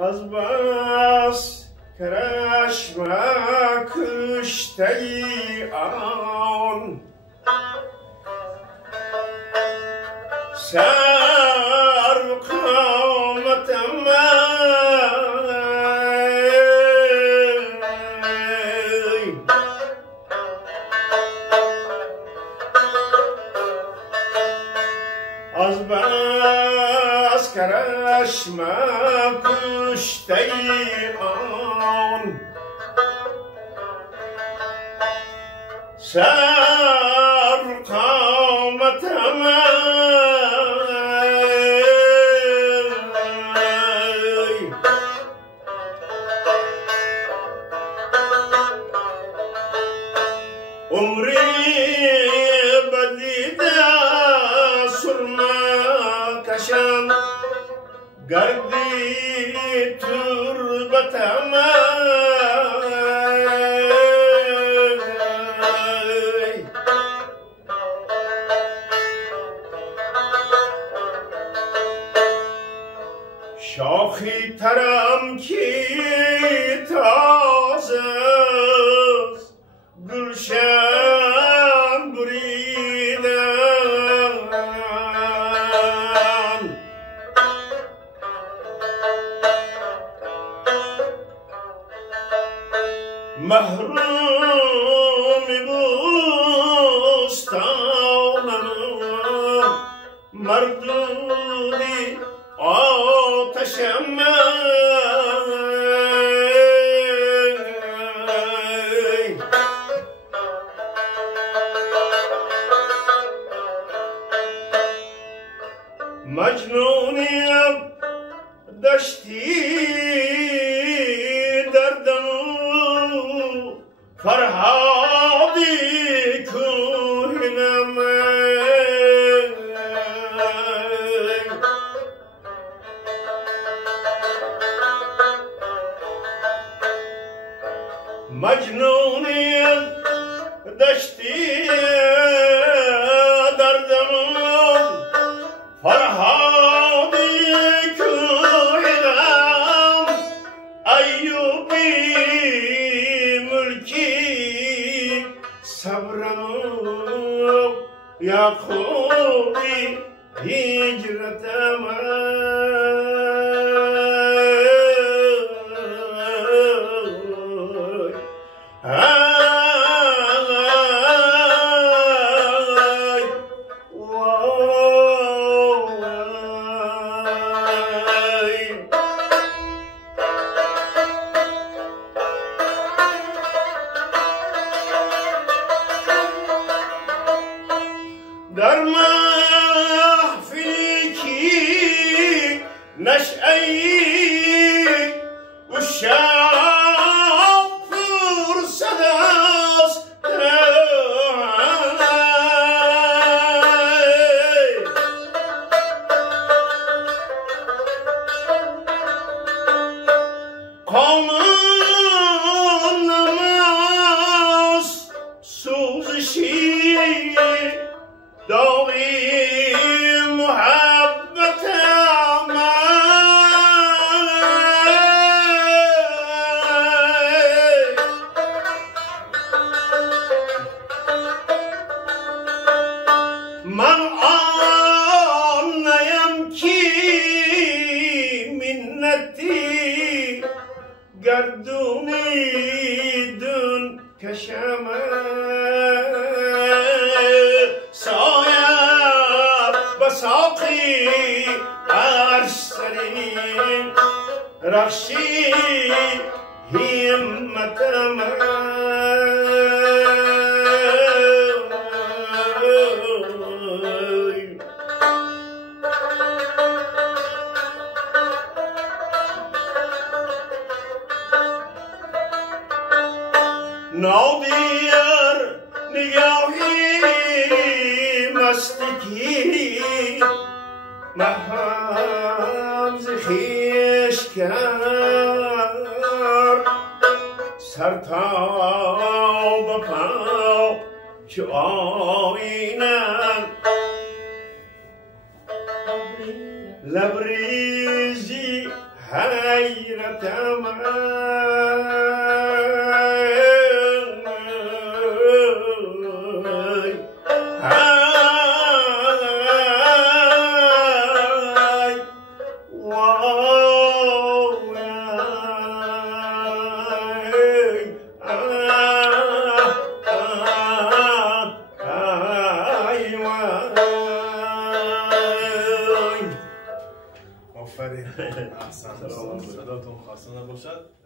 از بس کرشم کشته آن سر قامتم از بس کرشم کشته آن سر قامتم عمری بدیده سرما کشم گردی تربتم شاخی ترم کی تازه است گلشن بریدن محرومی بوستانم مردودی آتشم مجنونیم دشتی دردم فرهادی کوهنم مجنونیم دشتی دردم فرهادی کوهنم ایوبی ملکی صبرم یعقوبی هجرتم در محفلی کی نشعی و شب فرصت است قامم نماز سوزشی داغی محبت من آن نیم کی منتی گردونی دون کشم ساقی عرش سرین رخشی همتم نادیر نگاهی مستکی محام ز خویش کرد سر تا به پا چو آینه لبریزی حیرتم آفرین. احسن. صداتون خاصه نباشد.